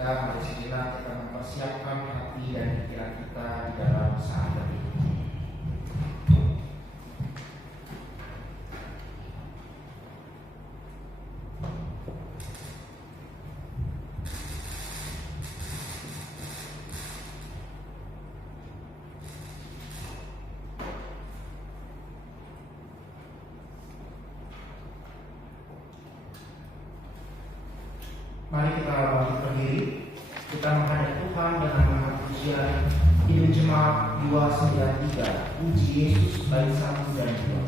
mari sejenak kita mempersiapkan hati dan pikiran kita di dalam saat ini. Mari kita bangkit berdiri, kita menghadap Tuhan dengan menghadap pujian Kidung Jemaat 293, Puji Yesus bait 1 dan 2.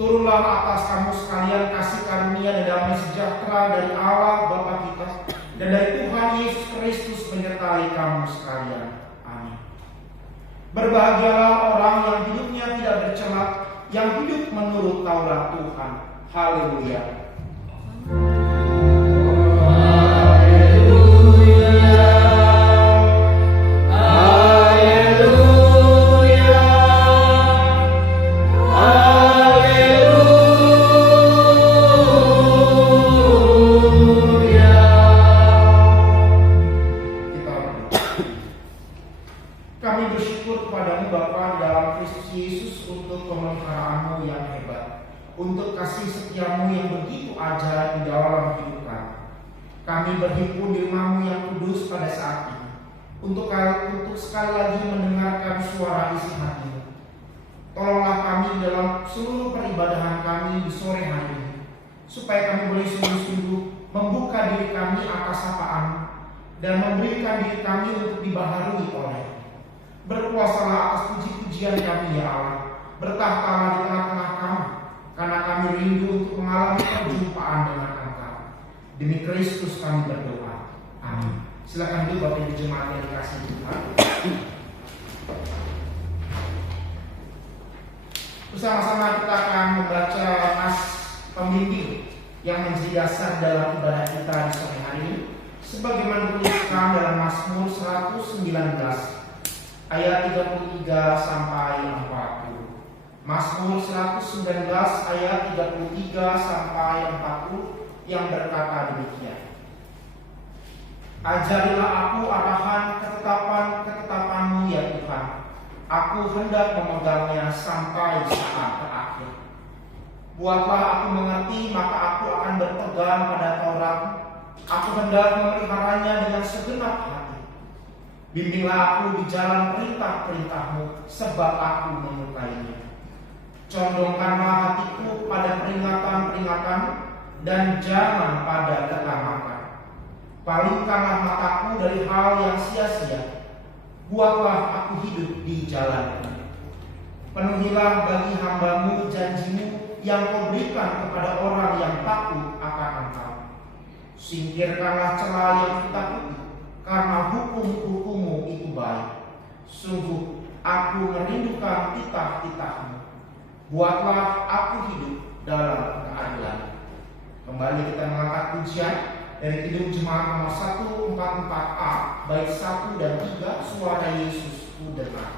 Turunlah atas kamu sekalian kasih karunia dan damai sejahtera dari Allah Bapa kita dan dari Tuhan Yesus Kristus menyertai kamu sekalian. Amin. Berbahagialah orang yang hidupnya tidak bercela, yang hidup menurut Taurat Tuhan. Haleluya. Kami bersyukur kepadamu Bapa dalam Kristus Yesus untuk pemeliharaanmu yang hebat, untuk kasih setiamu yang begitu ajaib di dalam hidup kami. Kami berhimpun di rumah-Mu yang kudus pada saat ini, untuk sekali lagi mendengarkan suara isi hati-Mu. Tolonglah kami dalam seluruh peribadahan kami di sore hari ini, supaya kami boleh sungguh-sungguh membuka diri kami atas sapaan-Mu dan memberikan diri kami untuk dibaharui oleh-Mu. Berkuasalah atas puji-pujian kami ya Allah, bertahtalah di tengah-tengah kami, karena kami rindu untuk mengalami perjumpaan dengan Engkau. Demi Kristus kami berdoa. Amin. Silakan duduk Bapak Ibu jemaat yang dikasih Tuhan. Bersama-sama kita akan membaca nas pembimbing yang menjadi dasar dalam ibadah kita di sore hari ini, sebagaimana dituliskan dalam Mazmur 119 ayat 33 sampai 40. Mazmur 119 ayat 33 sampai 40 yang berkata demikian. Ajarilah aku arahan ketetapan-ketetapan-Mu ya Tuhan. Aku hendak memegangnya sampai saat terakhir. Buatlah aku mengerti, maka aku akan berpegang pada Taurat. Aku hendak memeliharanya dengan segenap hati. Bimbinglah aku di jalan perintah-perintah-Mu, sebab aku menyukainya. Condongkanlah hatiku pada peringatan-peringatan, dan jangan pada ketamakan. Palingkanlah mataku dari hal yang sia-sia. Buatlah aku hidup di jalan-Mu. Penuhilah bagi hamba-Mu janji-Mu yang Kau berikan kepada orang yang takut akan Engkau. Singkirkanlah celah yang kutakuti, karena hukum-hukum-Mu itu baik. Sungguh aku merindukan titah-titah-Mu. Buatlah aku hidup dalam keadilan. Kembali kita mengangkat pujian dari Kidung Jemaat nomor 144A, bait 1 dan 3, suara Yesus ku dengar.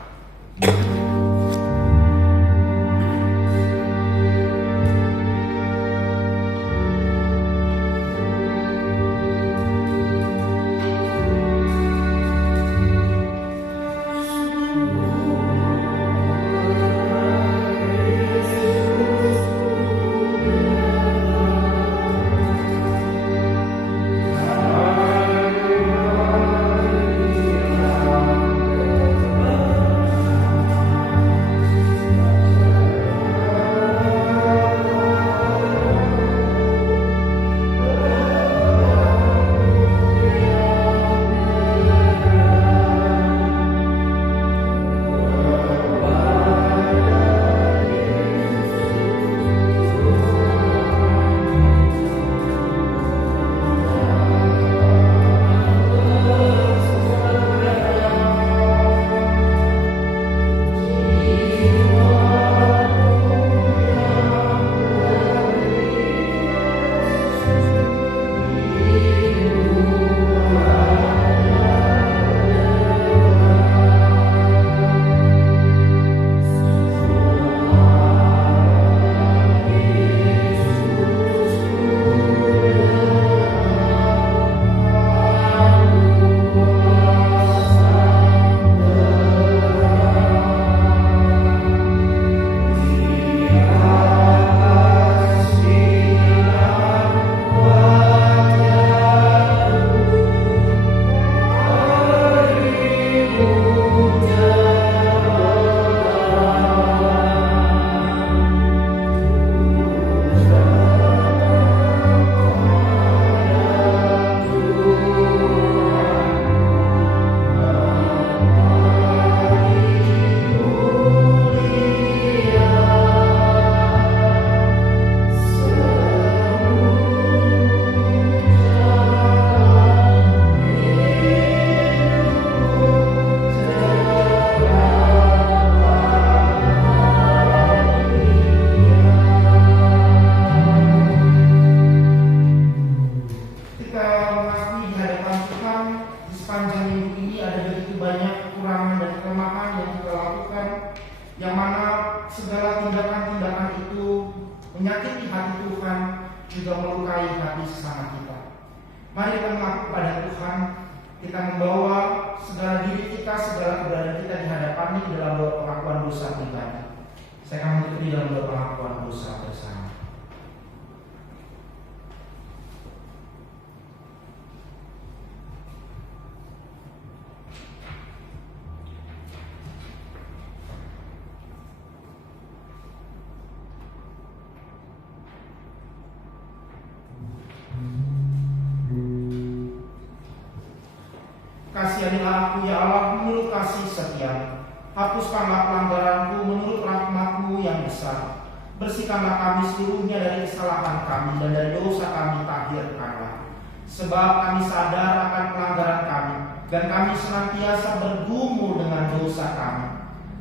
Kasihanilah aku ya Allah menurut kasih setia. Hapuskanlah pelanggaranku menurut rahmat-Mu yang besar. Bersihkanlah kami seluruhnya dari kesalahan kami, dan dari dosa kami tahirkanlah. sebab kami sadar akan pelanggaran kami, dan kami senantiasa bergumul dengan dosa kami.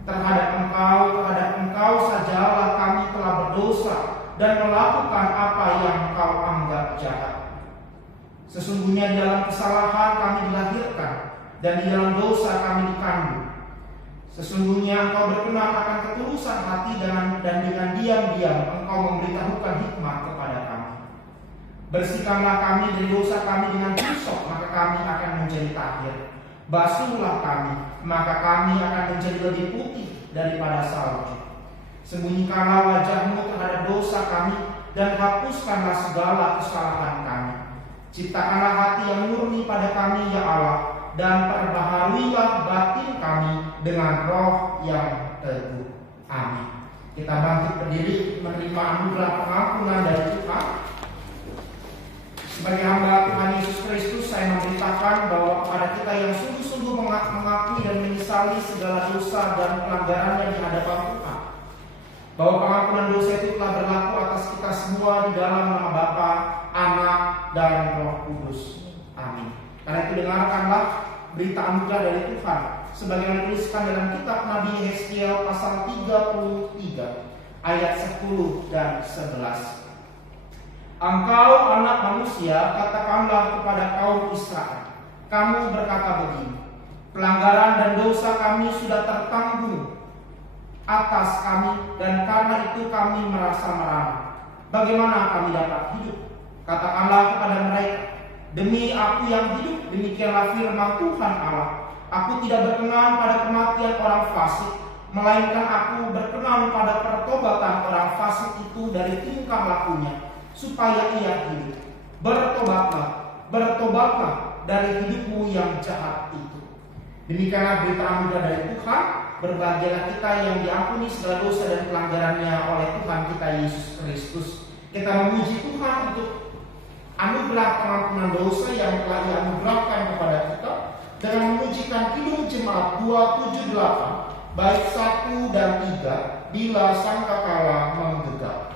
Terhadap Engkau sajalah kami telah berdosa dan melakukan apa yang Engkau anggap jahat. Sesungguhnya di dalam kesalahan kami dilahirkan, dan di dalam dosa kami dikandung. Sesungguhnya Engkau berkenan akan ketulusan hati, dan dengan diam-diam Engkau memberitahukan hikmat kepada kami. Bersihkanlah kami dari dosa kami dengan hisop, maka kami akan menjadi tahir. Basuhlah kami, maka kami akan menjadi lebih putih daripada salju. Sembunyikanlah wajah-Mu terhadap dosa kami, dan hapuskanlah segala kesalahan kami. Ciptakanlah hati yang murni pada kami, ya Allah, dan perbaharuilah batin kami dengan roh yang teguh. Amin. Kita bangkit berdiri menerima anugerah pengampunan dari Tuhan. Sebagai hamba Tuhan Yesus Kristus, saya memberitakan bahwa kepada kita yang sungguh-sungguh mengakui dan menyesali segala dosa dan pelanggarannya di hadapan Tuhan, bahwa pengampunan dosa itu telah berlaku atas kita semua di dalam nama Bapa, Anak, dan Roh Kudus. Amin. Karena itu dengarkanlah berita anugerah dari Tuhan sebagaimana dituliskan dalam kitab Nabi Yeskiel pasal 33 ayat 10 dan 11. Engkau anak manusia, katakanlah kepada kaum Israel, kamu berkata begini, pelanggaran dan dosa kami sudah tertanggung atas kami, dan karena itu kami merasa marah. Bagaimana kami dapat hidup? Katakanlah kepada mereka, demi Aku yang hidup, demikianlah firman Tuhan Allah, Aku tidak berkenan pada kematian orang fasik, melainkan Aku berkenan pada pertobatan orang fasik itu dari tingkah lakunya, supaya ia hidup. Bertobatlah dari hidupmu yang jahat itu. Demikianlah berita anugerah dari Tuhan. Berbahagialah kita yang diampuni segala dosa dan pelanggarannya oleh Tuhan kita Yesus Kristus. Kita memuji Tuhan untuk anugerah pengampunan dosa yang telah dianugerahkan kepada kita dengan memujikan Kidung Jemaat 278 bait 1 dan 3, bila sangkakala menggegap.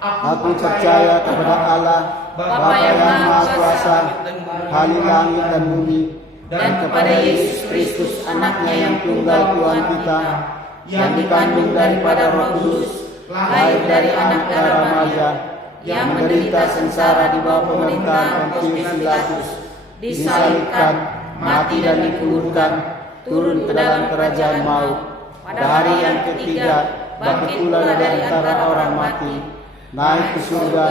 Aku percaya kepada Allah, Bapa yang Maha Kuasa, Ahli langit dan bumi, dan kepada Yesus Kristus, Anaknya yang tunggal Tuhan kita, yang dikandung daripada Roh Kudus, lahir dari anak darah Maria, yang menderita sengsara di bawah pemerintahan Pontius Pilatus, disalibkan, mati dan dikuburkan, turun ke dalam kerajaan maut. Pada hari yang ketiga, bangkit pula dari antara orang mati, naik ke surga,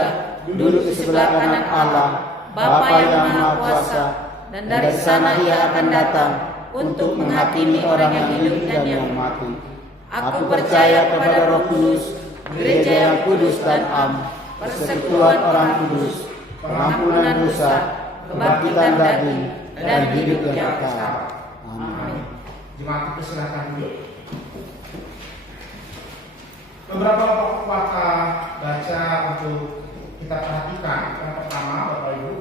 duduk di sebelah kanan Allah, Bapa yang Maha Kuasa, dan dari sana Ia akan datang untuk menghakimi orang yang hidup dan yang mati. Aku percaya kepada Roh Kudus, gereja yang kudus dan am, persekutuan orang kudus, pengampunan dosa, kebangkitan daging, dan hidup yang kekal. Amin. Jemaat kita silakan duduk. Beberapa pokok kata baca untuk kita perhatikan. Yang pertama, Bapak Ibu,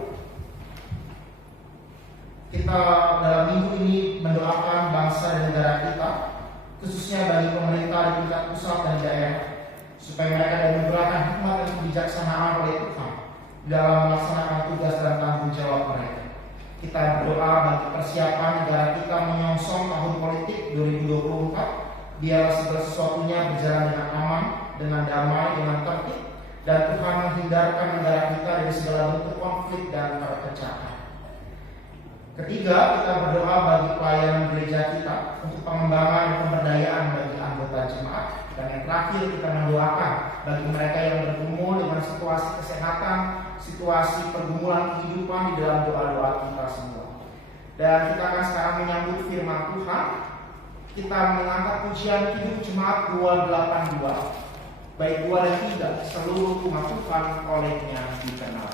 kita dalam minggu ini mendoakan bangsa dan negara kita, khususnya bagi pemerintah di tingkat pusat dan daerah, supaya mereka dapat menggunakan hikmat dan kebijaksanaan oleh Tuhan dalam melaksanakan tugas dan tanggung jawab mereka. Kita berdoa bagi persiapan negara kita menyongsong tahun politik 2024. Biarlah segala sesuatunya berjalan dengan aman, dengan damai, dengan tertib, dan Tuhan menghindarkan negara kita dari segala bentuk konflik dan perpecahan. Ketiga, kita berdoa bagi pelayanan gereja kita untuk pengembangan dan pemberdayaan bagi anggota jemaat. Dan yang terakhir, kita mendoakan bagi mereka yang bergumul dengan situasi kesehatan, situasi pergumulan kehidupan di dalam doa-doa kita semua. Dan kita akan sekarang menyambut firman Tuhan. Kita mengangkat pujian Kidung Jemaat 282, bait 2 dan 3, seluruh umat Tuhan olehnya dikenal.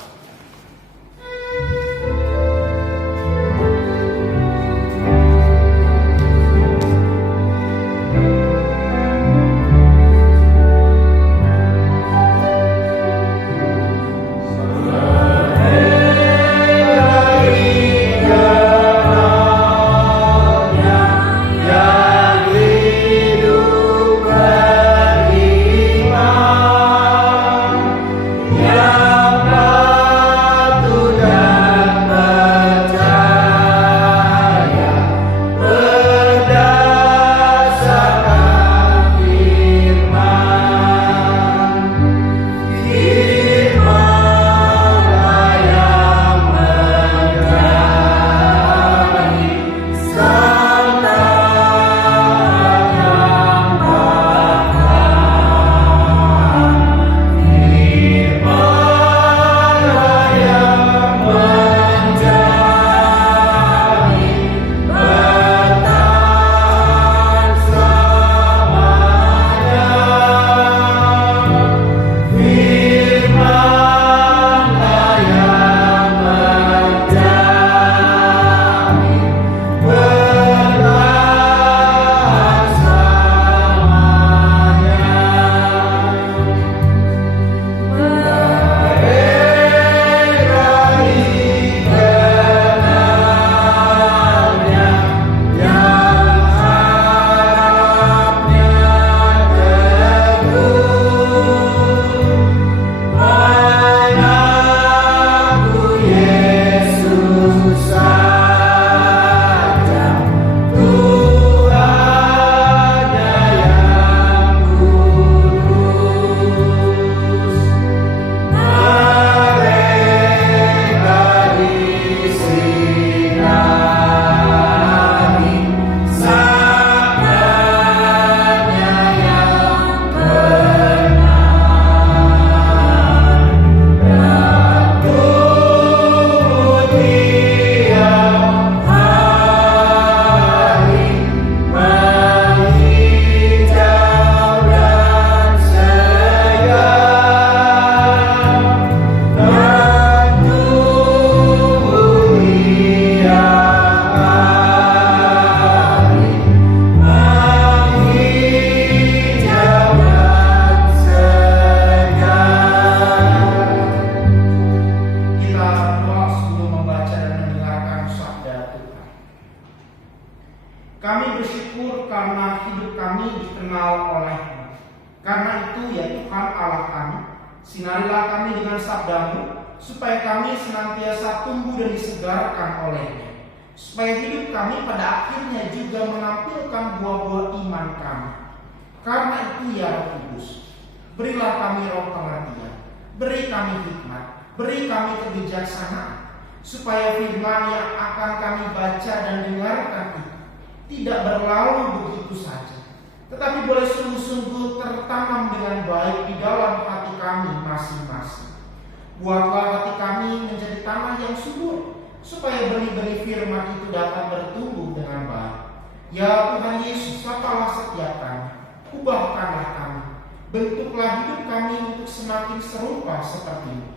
Kami bersyukur karena hidup kami dikenal oleh-Mu. Karena itu ya Tuhan Allah kami, sinarilah kami dengan sabda-Mu, supaya kami senantiasa tumbuh dan disegarkan oleh-Nya, supaya hidup kami pada akhirnya juga menampilkan buah-buah iman kami. Karena itu ya Roh Kudus, berilah kami roh pengertian, beri kami hikmat, beri kami kebijaksanaan, supaya firman yang akan kami baca dan dengarkan itu tidak berlalu begitu saja, tetapi boleh sungguh-sungguh tertanam dengan baik di dalam hati kami masing-masing. Buatlah hati kami menjadi tanah yang subur, supaya benih-benih firman itu dapat bertumbuh dengan baik. Ya Tuhan Yesus, sapalah setiap kami, ubahkanlah kami, bentuklah hidup kami untuk semakin serupa seperti-Mu.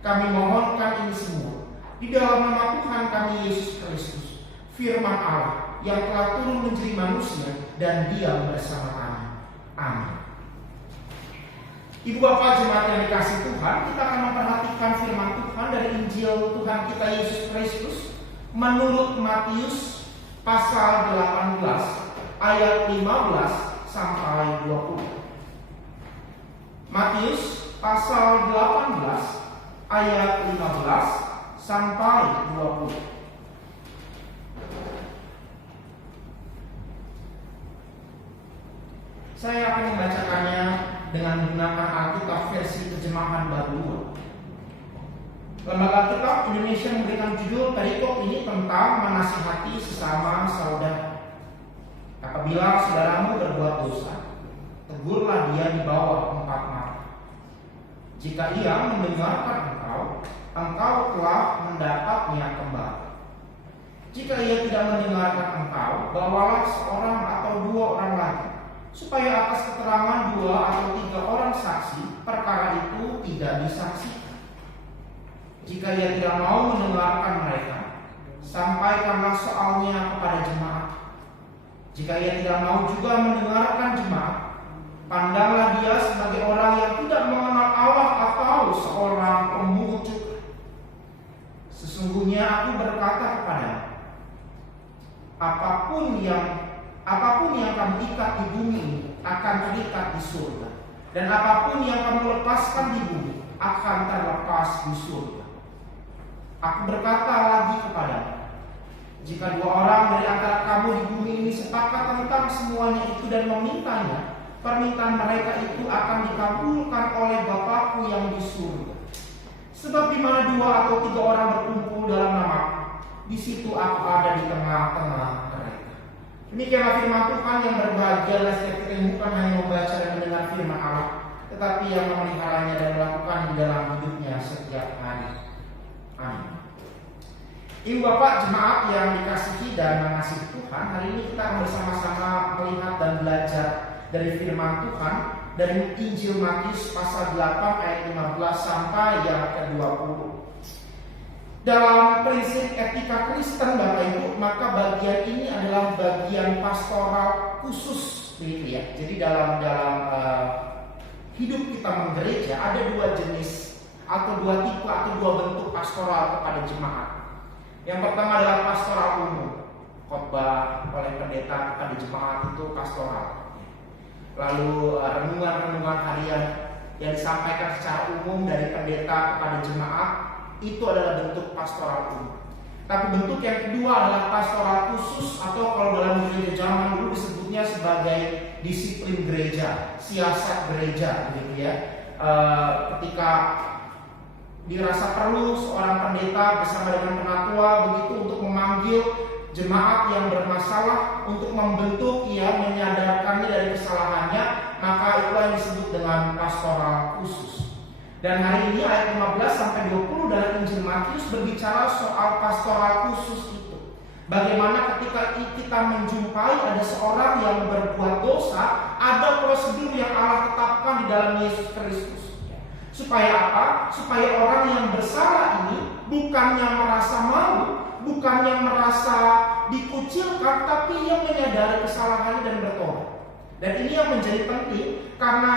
Kami mohonkan ini semua di dalam nama Tuhan kami Yesus Kristus, firman Allah yang telah turun menjadi manusia dan diam bersama kami. Amin. Ibu bapak jemaat yang dikasih Tuhan, kita akan memperhatikan firman Tuhan dari Injil Tuhan kita Yesus Kristus menurut Matius pasal 18 ayat 15 sampai 20. Matius pasal 18 ayat 15 sampai 20. Saya akan membacakannya dengan menggunakan Alkitab versi terjemahan baru. Lembaga Alkitab Indonesia memberikan judul perikop ini tentang menasihati sesama saudara. Apabila saudaramu berbuat dosa, tegurlah dia di bawah 4 mata. Jika ia mendengarkan engkau telah mendapatnya kembali. Jika ia tidak mendengarkan engkau, bawalah seorang atau 2 orang lagi, supaya atas keterangan 2 atau 3 orang saksi perkara itu tidak disaksikan. Jika ia tidak mau mendengarkan mereka, sampaikanlah soalnya kepada jemaat. Jika ia tidak mau juga mendengarkan jemaat, pandanglah dia sebagai orang yang tidak mengenal Allah atau seorang pemungut cukai. Sesungguhnya aku berkata kepadamu, apapun yang kamu ikat di bumi ini akan terikat di surga, dan apapun yang kamu lepaskan di bumi akan terlepas di surga. Aku berkata lagi kepadamu, jika 2 orang dari antara kamu di bumi ini sepakat tentang semuanya itu dan memintanya, permintaan mereka itu akan dikabulkan oleh Bapakku yang di surga. Sebab di mana 2 atau 3 orang berkumpul dalam nama-Ku, di situ aku ada di tengah-tengah mereka. Demikianlah firman Tuhan yang berbahagia setiap kita yang bukan hanya membaca dan mendengar firman Allah, tetapi yang memeliharanya dan melakukan di dalam hidupnya setiap hari. Amin. Ibu bapak jemaat yang dikasihi dan mengasihi Tuhan, hari ini kita akan bersama-sama melihat dan belajar dari firman Tuhan dari Injil Matius pasal 8 ayat 15 sampai yang ke-20. Dalam prinsip etika Kristen Bapak Ibu, maka bagian ini adalah bagian pastoral khusus, begitu ya. Jadi dalam hidup kita menggereja ada 2 jenis atau 2 tipe atau 2 bentuk pastoral kepada jemaat. Yang pertama adalah pastoral umum, khotbah oleh pendeta kepada jemaat itu pastoral. Lalu renungan-renungan harian yang disampaikan secara umum dari pendeta kepada jemaat itu adalah bentuk pastoral umum. Tapi bentuk yang kedua adalah pastoral khusus, atau kalau dalam gereja zaman dulu disebutnya sebagai disiplin gereja, siasat gereja, gitu ya. Ketika dirasa perlu seorang pendeta bersama dengan penatua begitu untuk memanggil jemaat yang bermasalah untuk membentuk, menyadarkannya dari kesalahannya, maka itulah yang disebut dengan pastoral khusus. Dan hari ini ayat 15 sampai 20 dalam Injil Matius berbicara soal pastoral khusus itu. Bagaimana ketika kita menjumpai ada seorang yang berbuat dosa, ada prosedur yang Allah tetapkan di dalam Yesus Kristus. Supaya apa? Supaya orang yang bersalah ini bukannya merasa malu, bukannya merasa dikucilkan, tapi ia menyadari kesalahannya dan bertobat. Dan ini yang menjadi penting, karena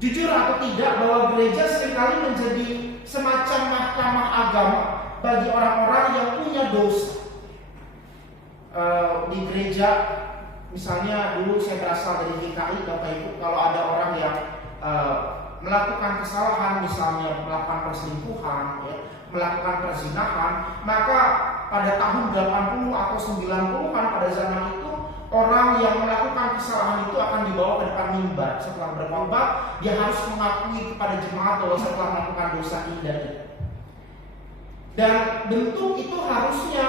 jujur atau tidak bahwa gereja seringkali menjadi semacam mahkamah agama bagi orang-orang yang punya dosa. Di gereja, misalnya dulu saya berasal dari DKI, Bapak Ibu, kalau ada orang yang melakukan kesalahan, misalnya melakukan perselingkuhan, melakukan perzinahan, maka pada tahun 80 atau 90-an pada zaman itu, orang yang melakukan kesalahan itu akan dibawa ke depan mimbar. Setelah berkhotbah, dia harus mengakui kepada jemaat bahwa setelah melakukan dosa ini dan itu. Dan bentuk itu harusnya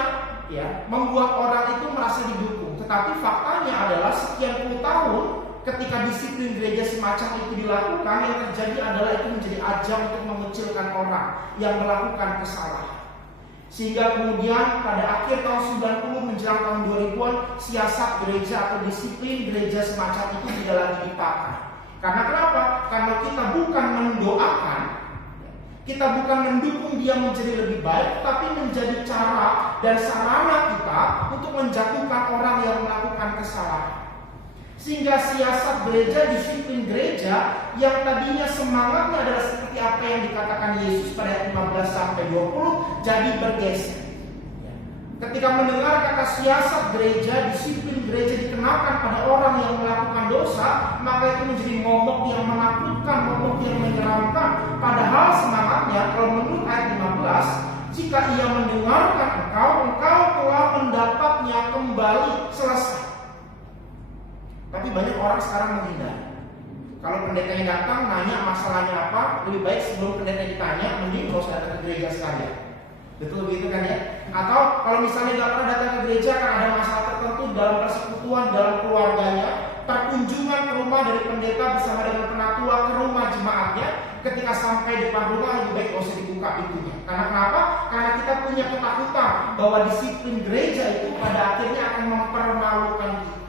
ya membuat orang itu merasa didukung. Tetapi faktanya adalah sekian puluh tahun ketika disiplin gereja semacam itu dilakukan, yang terjadi adalah itu menjadi ajang untuk mengecilkan orang yang melakukan kesalahan. Sehingga kemudian pada akhir tahun 90 menjelang tahun 2000-an, siasat gereja atau disiplin gereja semacam itu tidak lagi dipakai. Karena kenapa? Karena kita bukan mendoakan, kita bukan mendukung dia menjadi lebih baik, tapi menjadi cara dan sarana kita untuk menjatuhkan orang yang melakukan kesalahan. Sehingga siasat gereja, disiplin gereja yang tadinya semangatnya adalah seperti apa yang dikatakan Yesus pada ayat 15 sampai 20 jadi bergeser. Ketika mendengar kata siasat gereja, disiplin gereja dikenakan pada orang yang melakukan dosa, maka itu menjadi momok yang menakutkan, momok yang menyeramkan. Padahal semangatnya kalau menurut ayat 15, jika ia mendengarkan engkau telah mendapatnya kembali, selesai. Tapi banyak orang sekarang menghindar. Kalau pendetanya datang nanya masalahnya apa, lebih baik sebelum pendeta ditanya, mending gak usah datang ke gereja sekalian. Betul begitu kan ya? Atau kalau misalnya gak pernah datang ke gereja karena ada masalah tertentu dalam persekutuan, dalam keluarganya, perkunjungan ke rumah dari pendeta bersama dengan penatua ke rumah jemaatnya, ketika sampai depan rumah lebih baik gak usah dibuka pintunya. Karena kenapa? Karena kita punya ketakutan bahwa disiplin gereja itu pada akhirnya akan mempermalukan kita.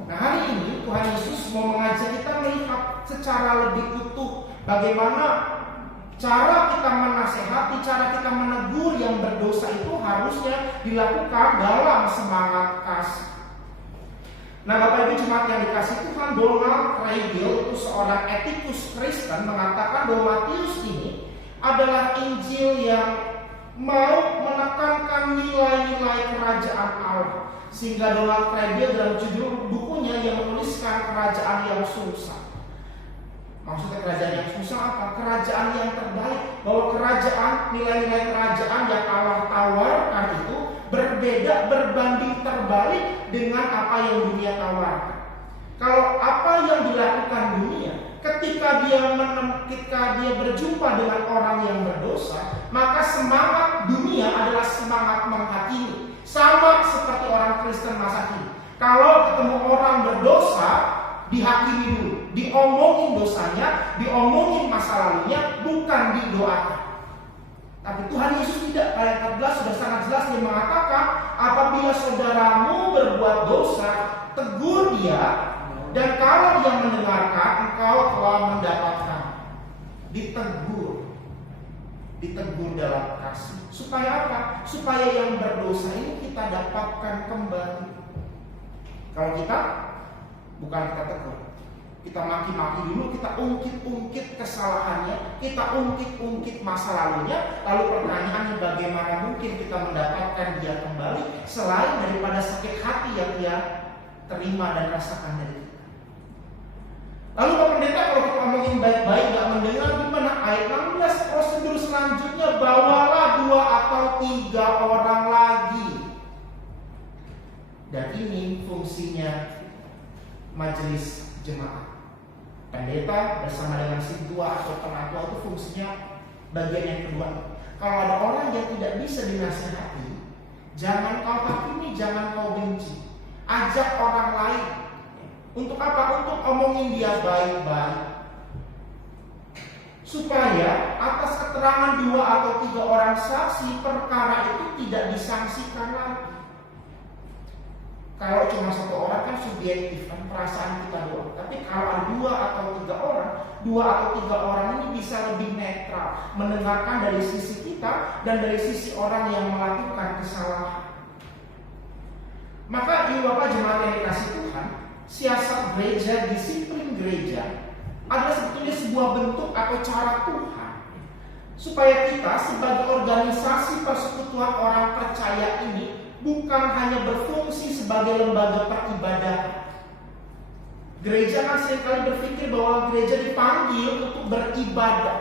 Nah, hari ini Tuhan Yesus mau mengajak kita melihat secara lebih utuh bagaimana cara kita menasehati, cara kita menegur yang berdosa itu harusnya dilakukan dalam semangat kasih. Nah, Bapak Ibu jemaat yang dikasih Tuhan, Donald Craighill itu seorang etikus Kristen mengatakan bahwa Matius ini adalah Injil yang mau menekankan nilai-nilai kerajaan Allah. Sehingga Donald Craighill dalam judul bukunya yang menuliskan kerajaan yang susah. Maksudnya kerajaan yang susah apa? Kerajaan yang terbaik. Bahwa kerajaan, nilai-nilai kerajaan yang Allah tawarkan itu berbeda, berbanding terbalik dengan apa yang dunia tawarkan. Kalau apa yang dilakukan dunia, ketika dia berjumpa dengan orang yang berdosa, maka semangat dunia adalah semangat menghakimi. Sama seperti orang Kristen masa kini. Kalau ketemu orang berdosa, dihakimi dulu, diomongin dosanya, diomongin masa lalunya, bukan didoakan. Tapi Tuhan Yesus tidak. Ayat 14 sudah sangat jelas dia mengatakan, apabila saudaramu berbuat dosa, tegur dia, dan kalau dia mendengarkan, engkau telah mendapatkan. Ditegur dalam kasih. Supaya apa? Supaya yang berdosa ini kita dapatkan kembali. Kalau kita bukan kita tegur, kita maki-maki dulu, kita ungkit-ungkit kesalahannya, kita ungkit-ungkit masa lalunya, lalu pertanyaannya bagaimana mungkin kita mendapatkan dia kembali selain daripada sakit hati yang dia terima dan rasakan dari kita. Lalu Pak Pendeta, kalau kita ngomongin baik-baik gak mendengar, gimana? Ayat 16, prosedur selanjutnya, bawalah 2 atau 3 orang lagi. Dan ini fungsinya majelis jemaat. Pendeta bersama dengan si tua atau penatua itu fungsinya bagian yang kedua. Kalau ada orang yang tidak bisa dinasihati, jangan kau hakimi, jangan kau benci. Ajak orang lain. Untuk apa? Untuk omongin dia baik-baik. Supaya atas keterangan 2 atau 3 orang saksi, perkara itu tidak disangsikan lagi. Kalau cuma 1 orang kan subjektif, kan perasaan kita doang. Tapi kalau ada 2 atau 3 orang, 2 atau 3 orang ini bisa lebih netral, mendengarkan dari sisi kita dan dari sisi orang yang melakukan kesalahan. Maka Ibu Bapak jemaat yang dikasih Tuhan, siasat gereja, disiplin gereja adalah sebetulnya sebuah bentuk atau cara Tuhan supaya kita sebagai organisasi persekutuan orang percaya ini bukan hanya berfungsi sebagai lembaga peribadahan. Gereja kan seringkali berpikir bahwa gereja dipanggil untuk beribadah,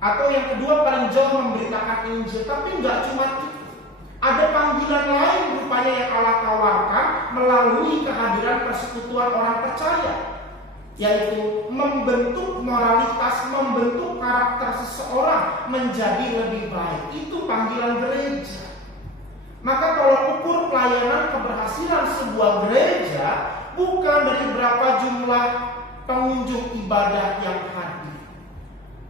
atau yang kedua paling jauh memberitakan Injil. Tapi enggak cuma itu. Ada panggilan lain rupanya yang Allah tawarkan melalui kehadiran persekutuan orang percaya. yaitu membentuk moralitas, membentuk karakter seseorang menjadi lebih baik. Itu panggilan gereja. Maka kalau ukur pelayanan keberhasilan sebuah gereja bukan dari berapa jumlah pengunjung ibadah yang hadir,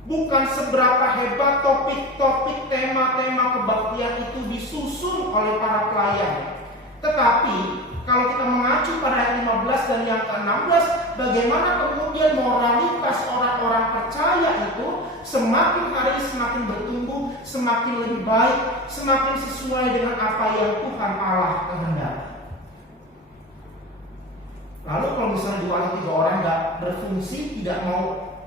bukan seberapa hebat topik-topik, tema-tema kebaktian itu disusun oleh para pelayan, tetapi kalau kita mengacu pada ayat 15 dan yang ke-16, bagaimana kemudian moralitas orang-orang percaya itu semakin hari semakin bertumbuh, semakin lebih baik, semakin sesuai dengan apa yang Tuhan Allah kehendaki. Lalu kalau misalnya 2 atau 3 orang nggak berfungsi, tidak mau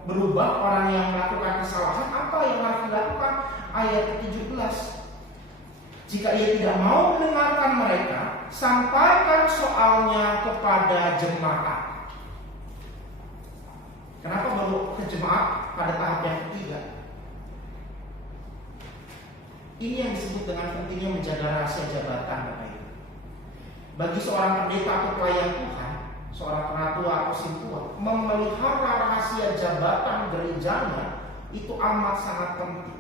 berubah, orang yang melakukan kesalahan, apa yang harus dilakukan? Ayat ke-17. Jika ia tidak mau mendengarkan mereka, sampaikan soalnya kepada jemaat. Kenapa baru ke jemaat pada tahap yang ketiga? Ini yang disebut dengan pentingnya menjaga rahasia jabatan, Bapak Ibu. Bagi seorang pendeta atau pelayan Tuhan, seorang penatua atau sintua, memelihara rahasia jabatan gerejanya itu amat sangat penting.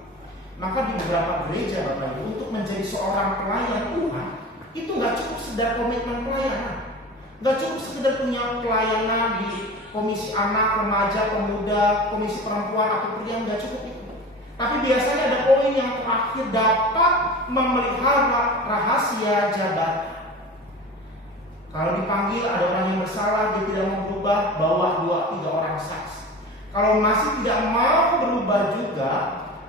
Maka di beberapa gereja, Bapak Ibu, untuk menjadi seorang pelayan Tuhan itu nggak cukup sekedar komitmen pelayanan, nggak cukup sekedar punya pelayanan di komisi anak, remaja, pemuda, komisi perempuan atau pria, nggak cukup itu. Tapi biasanya ada poin yang terakhir, dapat memelihara rahasia jabatan. Kalau dipanggil ada orang yang bersalah, dia tidak mau berubah, bawa 2-3 orang saksi. Kalau masih tidak mau berubah juga,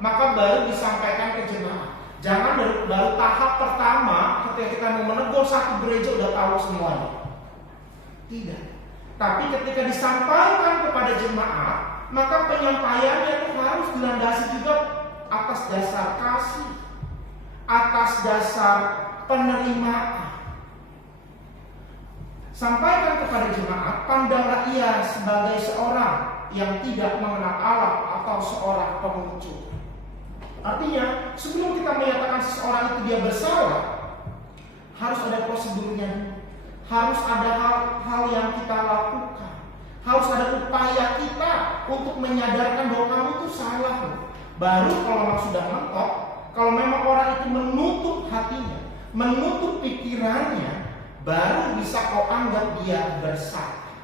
maka baru disampaikan ke jemaat. Jangan baru tahap pertama ketika kita mau menegur satu gereja udah tahu semuanya. Tidak. Tapi ketika disampaikan kepada jemaat, maka penyampaiannya itu harus dilandasi juga atas dasar kasih, atas dasar penerimaan. Sampaikan kepada jemaat, pandanglah ia sebagai seorang yang tidak mengenal Allah atau seorang penguncut. Artinya, sebelum kita menyatakan seseorang itu dia bersalah, harus ada prosedurnya, harus ada hal-hal yang kita lakukan, harus ada upaya kita untuk menyadarkan bahwa kamu itu salah. Baru kalau memang sudah mentok, kalau memang orang itu menutup hatinya, menutup pikirannya, baru bisa kau anggap dia bersalah.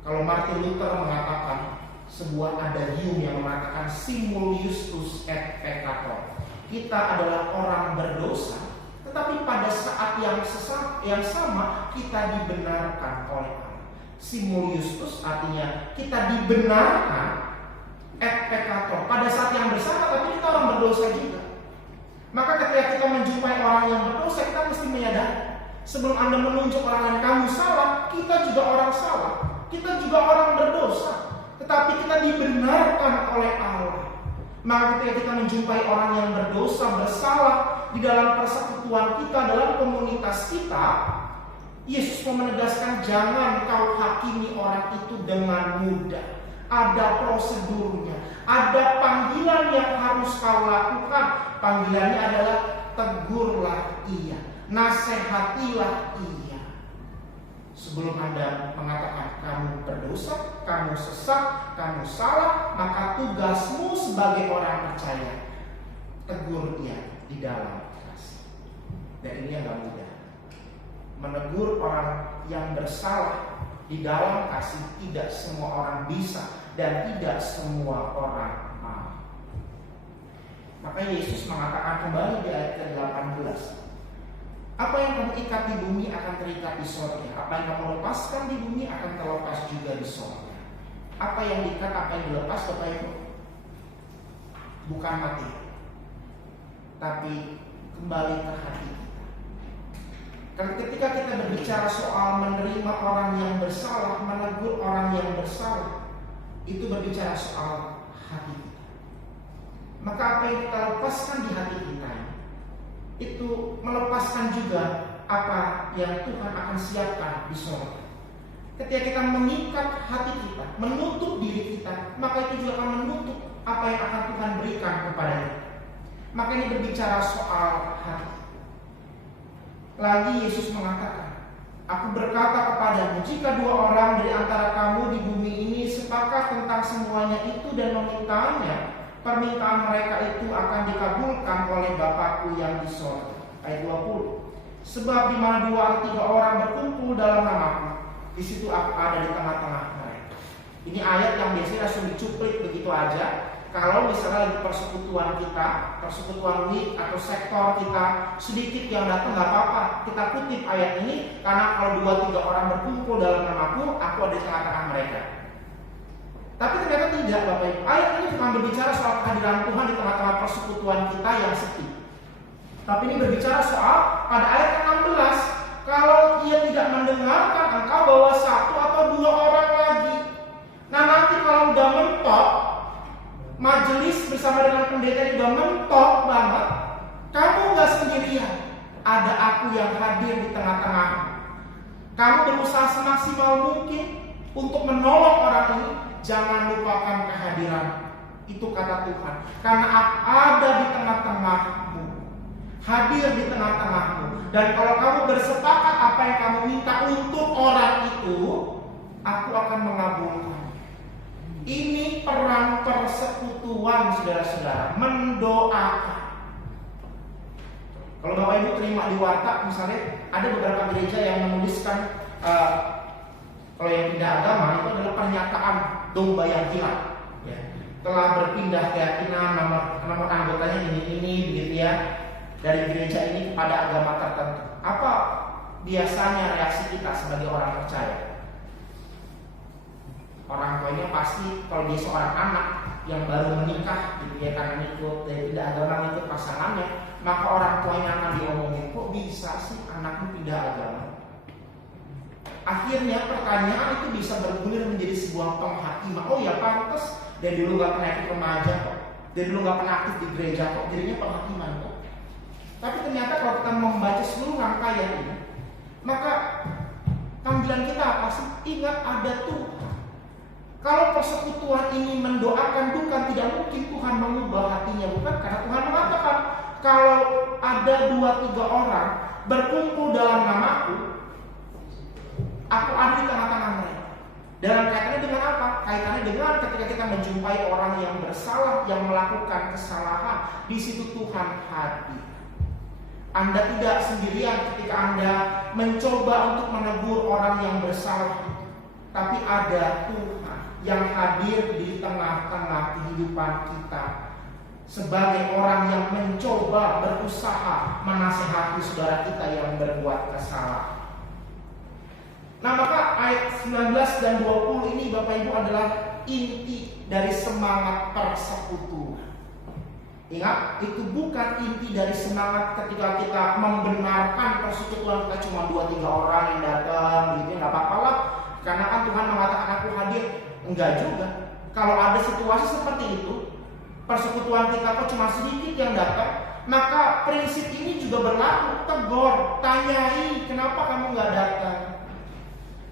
Kalau Martin Luther mengatakan sebuah adagium yang mengatakan simul justus et peccator, kita adalah orang berdosa, tetapi pada saat yang sama kita dibenarkan oleh Allah. Simul justus artinya kita dibenarkan, et peccator pada saat yang bersalah, tapi kita orang berdosa juga. Maka ketika kita menjumpai orang yang berdosa, kita mesti menyadari, sebelum Anda menunjuk orang yang kamu salah, kita juga orang salah, kita juga orang berdosa. Tetapi kita dibenarkan oleh Allah. Maka ketika kita menjumpai orang yang berdosa, bersalah di dalam persekutuan kita, dalam komunitas kita, Yesus mau menegaskan, jangan kau hakimi orang itu dengan mudah. Ada prosedurnya, ada panggilan yang harus kau lakukan. Panggilannya adalah tegurlah ia, nasihatilah ia. Sebelum Anda mengatakan kamu berdosa, kamu sesat, kamu salah, maka tugasmu sebagai orang percaya, tegur dia di dalam kasih. Dan ini yang gak mudah. Menegur orang yang bersalah di dalam kasih tidak semua orang bisa dan tidak semua orang mau. Maka Yesus mengatakan kembali di ayat ke-18, apa yang kamu ikat di bumi akan terikat di sorga. Apa yang kamu lepaskan di bumi akan terlepas juga di sorga. Apa yang diikat, apa yang dilepas, Bapak Ibu, bukan mati, tapi kembali ke hati kita. Karena ketika kita berbicara soal menerima orang yang bersalah, menegur orang yang bersalah, itu berbicara soal hati kita. Maka apa yang kita lepaskan di hati kita itu melepaskan juga apa yang Tuhan akan siapkan di sorga. Ketika kita mengikat hati kita, menutup diri kita, maka itu juga akan menutup apa yang akan Tuhan berikan kepada kita. Maka ini berbicara soal hati. Lagi Yesus mengatakan, Aku berkata kepadamu, jika 2 orang dari antara kamu di bumi ini sepakat tentang semuanya itu dan memintanya, permintaan mereka itu akan dikabulkan oleh Bapakku yang di sorga. Ayat 20. Sebab di mana 2 atau 3 orang berkumpul dalam namaku, di situ aku ada di tengah-tengah mereka. Ini ayat yang biasanya langsung dicuplik begitu aja. Kalau misalnya di persekutuan kita, persekutuan week atau sektor kita sedikit yang datang nggak apa-apa, kita kutip ayat ini karena kalau 2-3 orang berkumpul dalam namaku, aku ada di tengah-tengah mereka. Tapi ternyata tidak, Bapak Ibu. Ayat ini bukan berbicara soal kehadiran Tuhan di tengah-tengah persekutuan kita yang sepi. Tapi ini berbicara soal pada ayat 16, kalau ia tidak mendengarkan engkau bawa 1 atau 2 orang lagi. Nah nanti kalau udah mentok, majelis bersama dengan pendeta ini udah mentok banget, kamu gak sendirian, ada aku yang hadir di tengah-tengahmu. Kamu berusaha semaksimal mungkin untuk menolong orang ini, jangan lupakan kehadiran. Itu kata Tuhan, karena aku ada di tengah-tengahmu, hadir di tengah-tengahmu. Dan kalau kamu bersepakat apa yang kamu minta untuk orang itu, aku akan mengabulkan. Ini peran persekutuan, saudara-saudara, mendoakan. Kalau Bapak Ibu terima di warta, misalnya ada beberapa gereja yang menuliskan kalau yang pindah agama itu adalah pernyataan domba yang hilang. Ya. Telah berpindah keyakinan, nomor anggotanya ini begitu ya, dari gereja ini kepada agama tertentu. Apa biasanya reaksi kita sebagai orang percaya? Orang tuanya pasti kalau dia seorang anak yang baru menikah gitu ya, karena ikut pindah agama, ikut pasangannya, maka orang tuanya akan diomongin, kok bisa sih anakmu pindah agama? Akhirnya pertanyaan itu bisa bergulir menjadi sebuah penghakiman. Oh ya pantas, dari dulu gak pernah ikut remaja kok, dari dulu gak pernah aktif di gereja kok, jadinya penghakiman kok. Tapi ternyata kalau kita membaca seluruh rangkaian ini, maka panggilan kita apa sih? Ingat ada Tuhan. Kalau persekutuan ini mendoakan, bukan tidak mungkin Tuhan mengubah hatinya, bukan, karena Tuhan mengatakan kalau ada 2-3 orang berkumpul dalam namaku, aku ada di tengah-tengah mereka. Dan kaitannya dengan apa? Kaitannya dengan ketika kita menjumpai orang yang bersalah, yang melakukan kesalahan, di situ Tuhan hadir. Anda tidak sendirian ketika Anda mencoba untuk menegur orang yang bersalah, tapi ada Tuhan yang hadir di tengah-tengah kehidupan kita sebagai orang yang mencoba berusaha menasehati saudara kita yang berbuat kesalahan. Nah maka ayat 19 dan 20 ini Bapak Ibu adalah inti dari semangat persekutuan. Ingat, itu bukan inti dari semangat ketika kita membenarkan persekutuan kita cuma 2-3 orang yang datang gitu, nggak apa-apa lah, karena kan Tuhan mengatakan aku hadir. Enggak juga. Kalau ada situasi seperti itu, persekutuan kita kok cuma sedikit yang datang, maka prinsip ini juga berlaku. Tegur, tanyai, kenapa kamu nggak datang?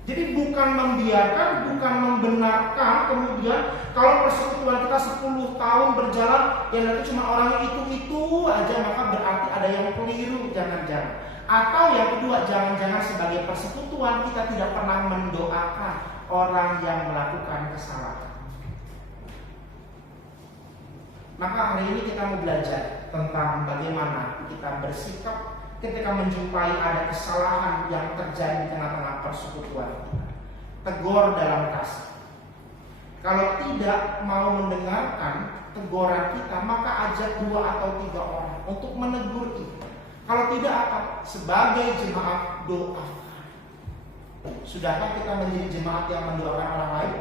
Jadi bukan membiarkan, bukan membenarkan. Kemudian kalau persekutuan kita 10 tahun berjalan, yang nanti cuma orangnya itu aja, maka berarti ada yang keliru, jangan-jangan. Atau yang kedua, jangan-jangan sebagai persekutuan kita tidak pernah mendoakan orang yang melakukan kesalahan. Maka hari ini kita mau belajar tentang bagaimana kita bersikap ketika menjumpai ada kesalahan yang terjadi di tengah-tengah persekutuan kita. Tegur dalam kasih. Kalau tidak mau mendengarkan teguran kita, maka ajak 2 atau 3 orang untuk menegur kita. Kalau tidak apa? Sebagai jemaat doa. Sudahkah kita menjadi jemaat yang mendoakan orang lain?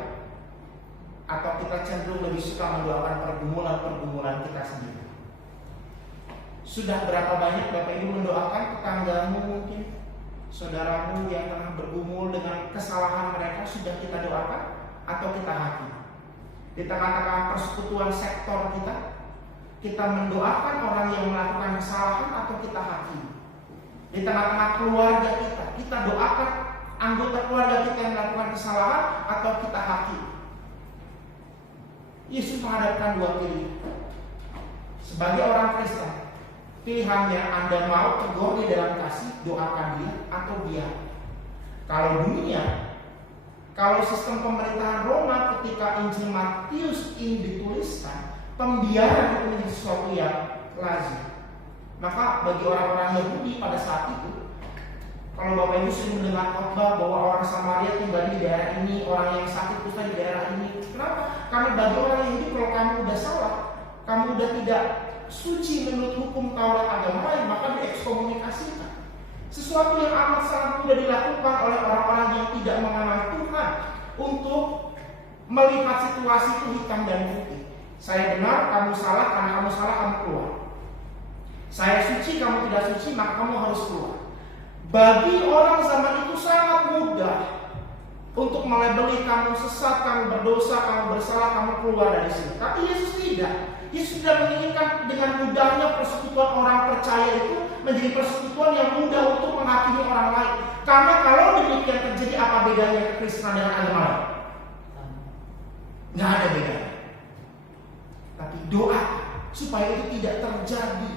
Atau kita cenderung lebih suka mendoakan pergumulan-pergumulan kita sendiri? Sudah berapa banyak Bapak Ibu mendoakan tetanggamu mungkin, saudaramu yang tengah bergumul dengan kesalahan mereka, sudah kita doakan atau kita hakimi? Di tengah-tengah persekutuan sektor kita mendoakan orang yang melakukan kesalahan atau kita hakimi? Di tengah-tengah keluarga kita doakan anggota keluarga kita yang melakukan kesalahan atau kita hakimi? Yesus menghadapkan 2 pilihan. Sebagai orang Kristen, pilihannya Anda mau tegur dia dalam kasih, doakan dia, atau biar. Kalau dunia, kalau sistem pemerintahan Roma ketika Injil Matius ini dituliskan, pembiaran itu menjadi sesuatu yang lazim. Maka bagi orang-orang Yahudi pada saat itu, kalau Bapak Ibu sering mendengar khotbah bahwa orang Samaria tinggal di daerah ini, orang yang sakit kusta di daerah ini. Kenapa? Karena bagi orang Yahudi kalau kamu udah salah, kamu udah tidak suci menurut hukum Taurat agama lain, maka diekskomunikasikan. Sesuatu yang amat sangat mudah dilakukan oleh orang-orang yang tidak mengenal Tuhan untuk melihat situasi itu hitam dan putih. Saya benar, kamu salah, karena kamu salah kamu keluar. Saya suci, kamu tidak suci, maka kamu harus keluar. Bagi orang zaman itu sangat mudah untuk melabeli kamu sesat, kamu berdosa, kamu bersalah, kamu keluar dari sini. Tapi Yesus tidak. Yesus tidak menginginkan dengan mudahnya persekutuan orang percaya itu menjadi persekutuan yang mudah untuk menghakimi orang lain. Karena kalau demikian terjadi, apa bedanya kekristenan dengan agama lain? Nggak ada bedanya. Tapi doa supaya itu tidak terjadi.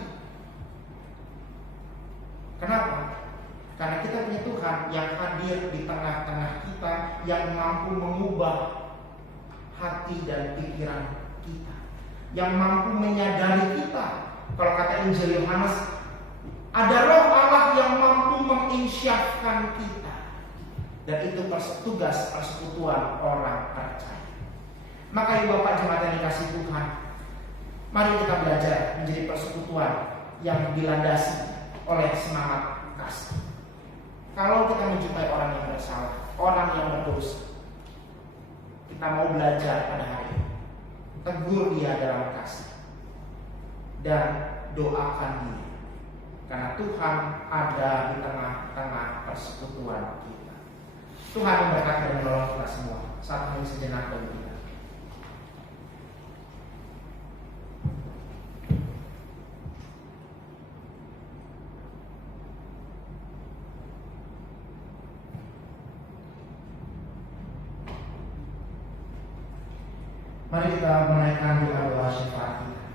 Kenapa? Karena kita punya Tuhan yang hadir di tengah-tengah kita, yang mampu mengubah hati dan pikiran kita, yang mampu menyadari kita. Kalau kata Injil Yohanes, ada Roh Allah yang mampu menginsyafkan kita, dan itu tugas persekutuan orang percaya. Maka ibu bapak jemaat yang dikasih Tuhan, mari kita belajar menjadi persekutuan yang dilandasi oleh semangat kasih. Kalau kita menjumpai orang yang bersalah, orang yang berdosa, kita mau belajar pada hari ini, tegur dia dalam kasih dan doakan dia, karena Tuhan ada di tengah-tengah persekutuan kita. Tuhan memberkati dan menolong kita semua. Saat ini sejenak bagi kita. Mari kita menaikkan doa-doa syafaat kita.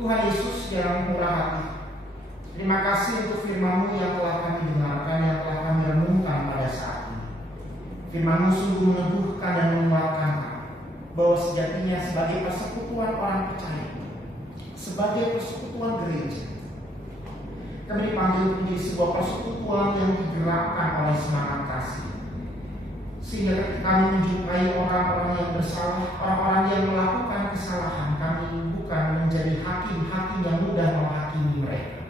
Tuhan Yesus yang murah hati, terima kasih untuk firman-Mu yang telah kami dengarkan, yang telah kami renungkan pada saat ini. Firman-Mu sungguh meneguhkan dan menguatkan kami bahwa sejatinya sebagai persekutuan orang percaya, sebagai persekutuan gereja, kami dipanggil menjadi sebuah persekutuan yang digerakkan oleh semangat kasih. Sehingga ketika kami menjumpai orang-orang yang bersalah, orang-orang yang melakukan kesalahan, kami bukan menjadi hakim-hakim yang mudah menghakimi mereka,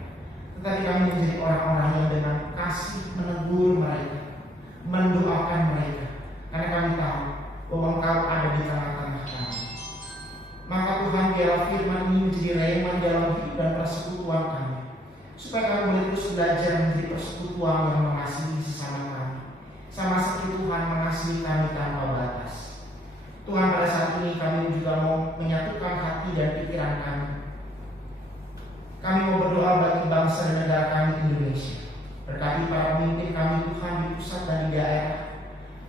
tetapi kami menjadi orang-orang yang dengan kasih menegur mereka, mendoakan mereka, karena kami tahu bahwa Engkau ada di tengah-tengah kami. Maka Tuhan, biarlah firman ini menjadi rema dalam hidup dan persekutuan kami, supaya kami boleh terus belajar menjadi persekutuan yang mengasihi sesama kami, sama seperti Tuhan mengasihi kami tanpa batas. Tuhan, pada saat ini kami juga mau menyatukan hati dan pikiran kami. Kami mau berdoa bagi bangsa dan negara kami Indonesia. Berkati para pemimpin kami Tuhan di pusat dan di daerah,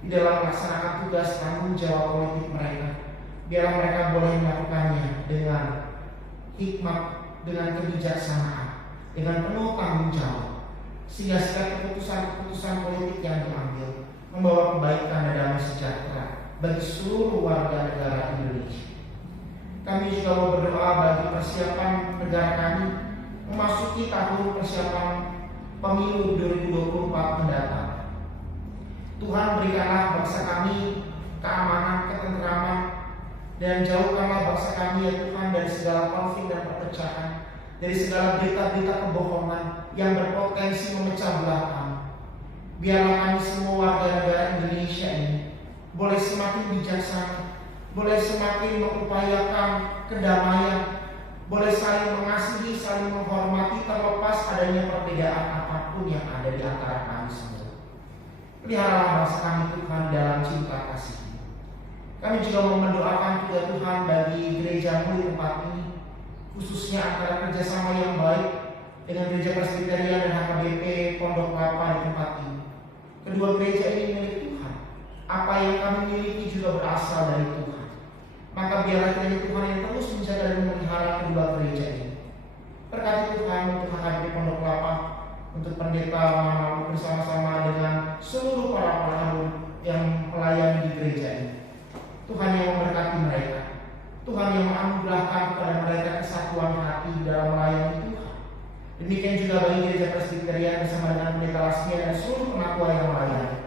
di dalam melaksanakan tugas tanggung jawab politik mereka. Biarlah mereka boleh melakukannya dengan hikmat, dengan kebijaksanaan, dengan penuh tanggung jawab, sehingga setiap keputusan-keputusan politik yang diambil membawa kebaikan dan damai sejahtera bagi seluruh warga negara Indonesia. Kami juga mau berdoa bagi persiapan negara kami memasuki tahun persiapan pemilu 2024 mendatang. Tuhan, berikanlah bangsa kami keamanan, ketentraman, dan jauhkanlah bangsa kami ya Tuhan dari segala konflik dan perpecahan, dari segala berita-berita kebohongan yang berpotensi memecah belah kami. Biarlah kami semua warga negara Indonesia ini boleh semakin bijaksana, boleh semakin mengupayakan kedamaian, boleh saling mengasihi, saling menghormati terlepas adanya perbedaan apapun yang ada di antara kami semua. Peliharalah bangsa kami Tuhan dalam cinta kasih. Kami juga mau mendoakan juga Tuhan bagi gereja-Mu di tempat ini, khususnya antara kerjasama yang baik dengan Gereja Presbyterian dan HKBP Pondok Kelapa di tempat ini. Kedua gereja ini milik Tuhan. Apa yang kami miliki juga berasal dari Tuhan. Maka biarlah kiranya Tuhan yang terus menjaga dan memelihara kedua gereja ini. Berkati Tuhan untuk HKBP Pondok Kelapa, untuk pendeta Mama bersama-sama dengan seluruh para Harun yang melayani di gereja ini. Tuhan yang memberkati mereka, Tuhan yang menganugerahkan kepada mereka kesatuan hati dalam melayani Tuhan. Demikian juga bagi gereja Presbyterian bersama dengan pendeta Lasmia dan seluruh penatua yang melayani.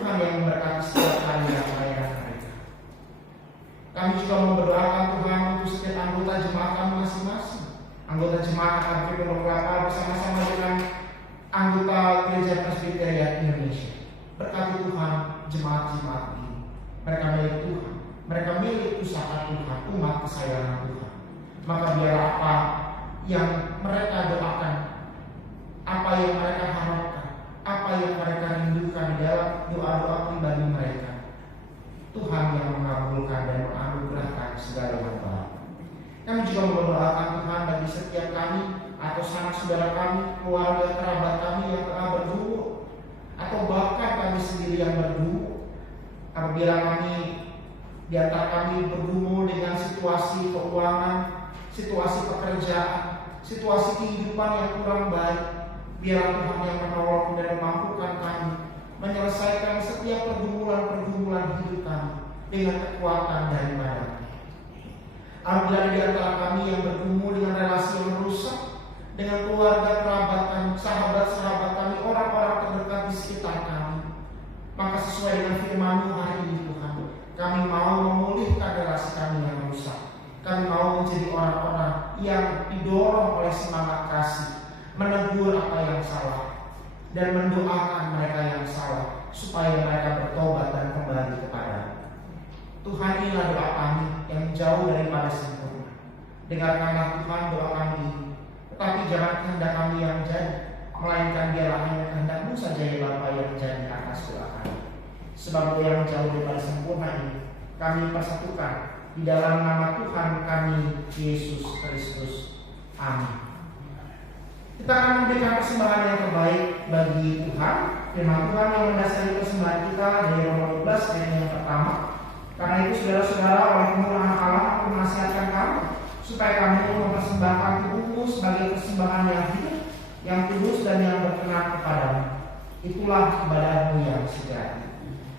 Tuhan yang memberkati setiap hari yang melayani mereka. Kami juga memberdoakan Tuhan untuk setiap anggota jemaat kami masing-masing. Anggota jemaat KKP Pondok Kelapa bersama-sama dengan anggota gereja Presbyterian Indonesia. Berkati Tuhan jemaat-jemaat ini. Mereka milik Tuhan. Mereka milik usaha Tuhan, umat kesayangan Tuhan. Maka biarlah apa yang mereka doakan, apa yang mereka harapkan, apa yang mereka rindukan di dalam doa-doa pribadi mereka, Tuhan yang mengabulkan dan menganugerahkan segala yang baik. Kami juga mendoakan Tuhan bagi setiap kami atau sanak saudara kami, keluarga kerabat kami yang telah bergumul, atau bahkan kami sendiri yang bergumul. Apabila kami di antara kami bergumul dengan situasi keuangan, situasi pekerjaan, situasi kehidupan yang kurang baik, biarlah Tuhan yang menolong dan memampukan kami menyelesaikan setiap pergumulan-pergumulan hidup kami dengan kekuatan daripada. Apabila di antara kami yang bergumul dengan relasi yang rusak, dengan keluarga, kerabat kami, sahabat-sahabat kami, orang-orang terdekat di sekitar kami, maka sesuai dengan firman-Mu hari ini Tuhan, kami mau memulihkan relasi kami yang rusak. Kami mau menjadi orang-orang yang didorong oleh semangat kasih, menegur apa yang salah, dan mendoakan mereka yang salah, supaya mereka bertobat dan kembali kepada Tuhan. Inilah doa kami yang jauh daripada sempurna. Dengarkanlah Tuhan doa kami ini, tetapi jangan kehendak kami yang jadi, melainkan biarlah hanya kehendak-Mu saja ya Bapa yang jadi atas doa kami. Sebab doa yang jauh daripada sempurna ini kami persatukan di dalam nama Tuhan kami Yesus Kristus. Amin. Kita akan memberikan persembahan yang terbaik bagi Tuhan. Firman Tuhan yang mendasari persembahan kita dari Roma 12 ayat yang pertama. Karena itu saudara-saudara, oleh kemurahan Allah aku menasihatkan kamu supaya kamu mempersembahkan tubuhmu sebagai persembahan yang hidup, yang kudus dan yang berkenan kepadamu. Itulah ibadahmu yang sejati.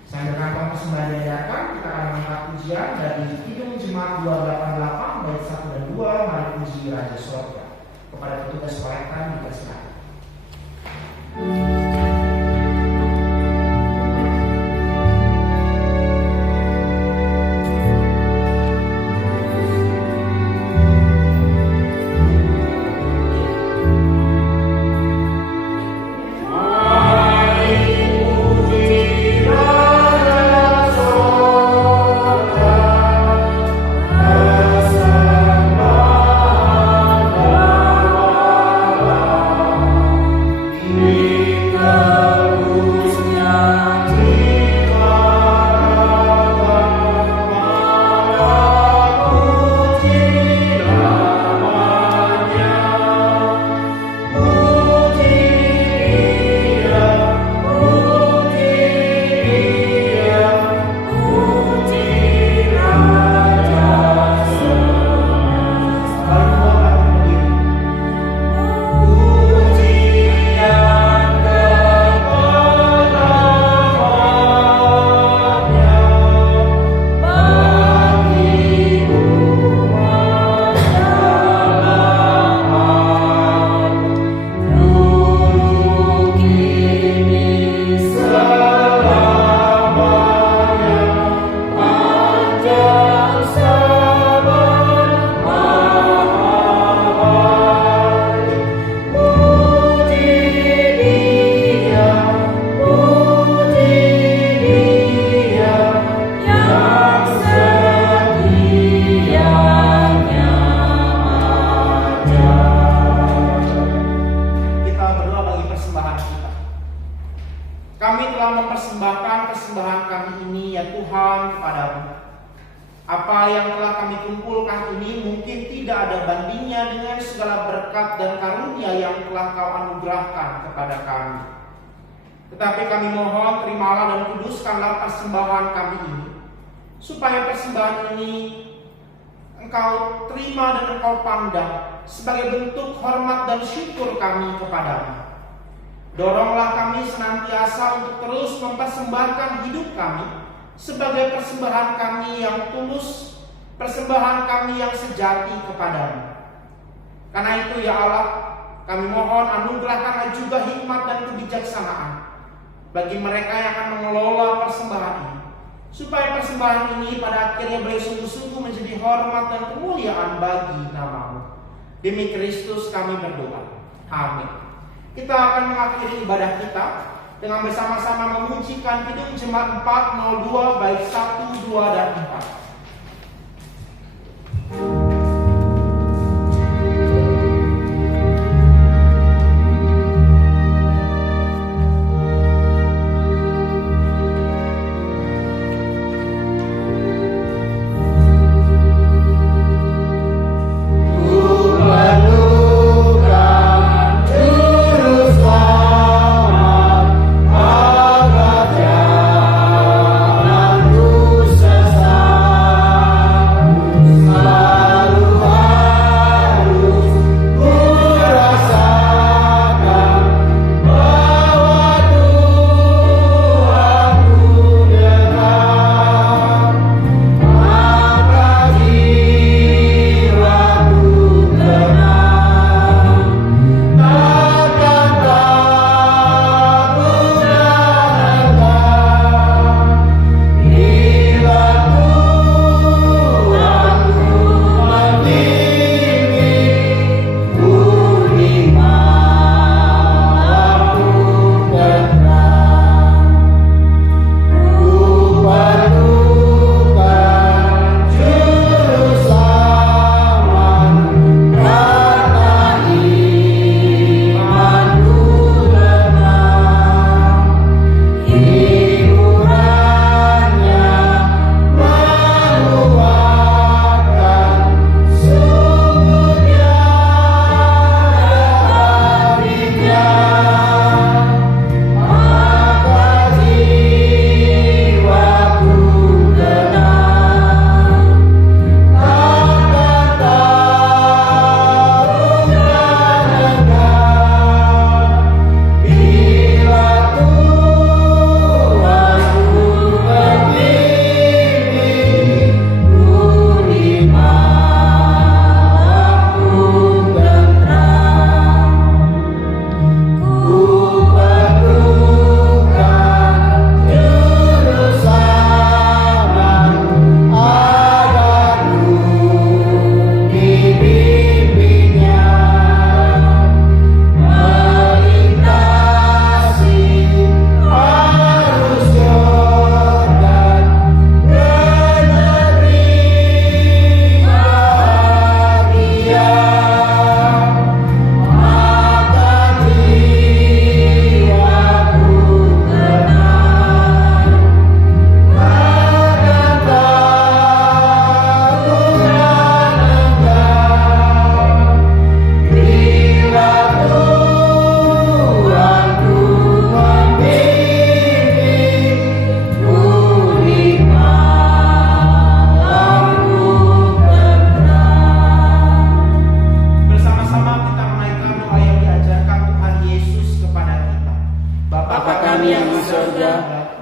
Sambil kantong persembahan diadakan, kita akan mengangkat pujian dari Kidung Jemaat 288 bait 1 dan 2, Mari Puji Raja Sorga. Kepada petugas pelayanan dipersilakan. Tetapi kami mohon, terimalah dan kuduskanlah persembahan kami ini, supaya persembahan ini Engkau terima dan Engkau pandang sebagai bentuk hormat dan syukur kami kepadamu. Doronglah kami senantiasa untuk terus mempersembahkan hidup kami sebagai persembahan kami yang tulus, persembahan kami yang sejati kepadamu. Karena itu ya Allah, kami mohon anugerahkanlah juga hikmat dan kebijaksanaan bagi mereka yang akan mengelola persembahan ini, supaya persembahan ini pada akhirnya boleh sungguh-sungguh menjadi hormat dan kemuliaan bagi nama-Mu. Demi Kristus kami berdoa. Amin. Kita akan mengakhiri ibadah kita dengan bersama-sama memujikan Kidung Jemaat 402 bait 1, 2, dan 4.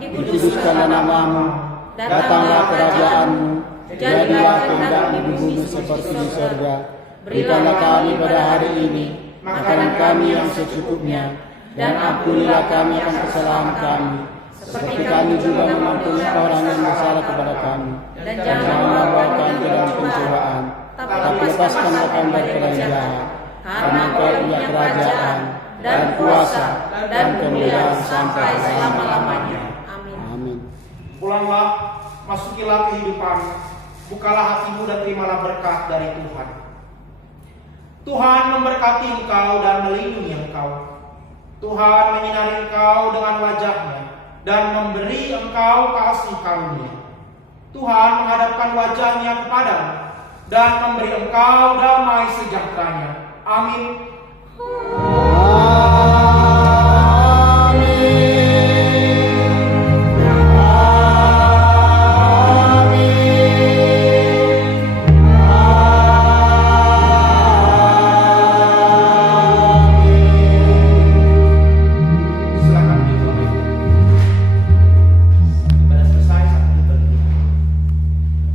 dikuduskanlah namamu, datanglah kerajaan-Mu, jadilah kehendak-Mu di bumi seperti di surga. Berikanlah kami pada hari ini makanan kami yang secukupnya, dan ampunilah kami akan kesalahan kami, seperti kami juga mengampuni orang yang bersalah kepada kami. Dan janganlah bawa kami ke dalam pencobaan, tapi lepaskanlah kami dari yang jahat. Karena Engkau punya kerajaan dan kuasa dan kemuliaan sampai selama-lamanya. Amin. Pulanglah, masukilah kehidupan, bukalah hatimu dan terimalah berkat dari Tuhan. Tuhan memberkati engkau dan melindungi engkau. Tuhan menyinari engkau dengan wajah-Nya dan memberi engkau kasih karunia. Tuhan menghadapkan wajah-Nya kepadamu dan memberi engkau damai sejahtera-Nya. Amin.